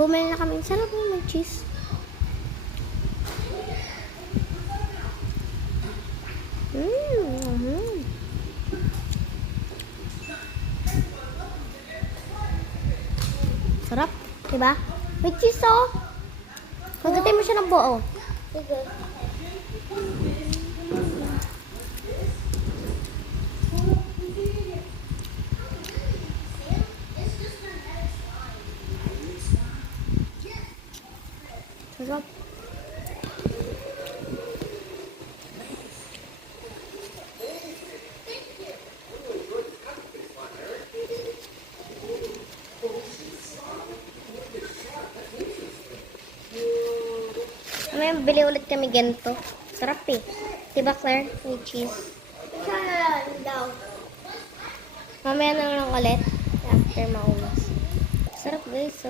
Bumili na kami. Sarap mo may cheese. Sarap. Diba? May cheese oh. Pagdating mo siya ng buo. Sige. Sarap. May bili ulit kami ganito. Sarap eh. Diba Claire? May cheese. Saan daw? Mamaya na lang ulit. After maulas. Sarap guys oh.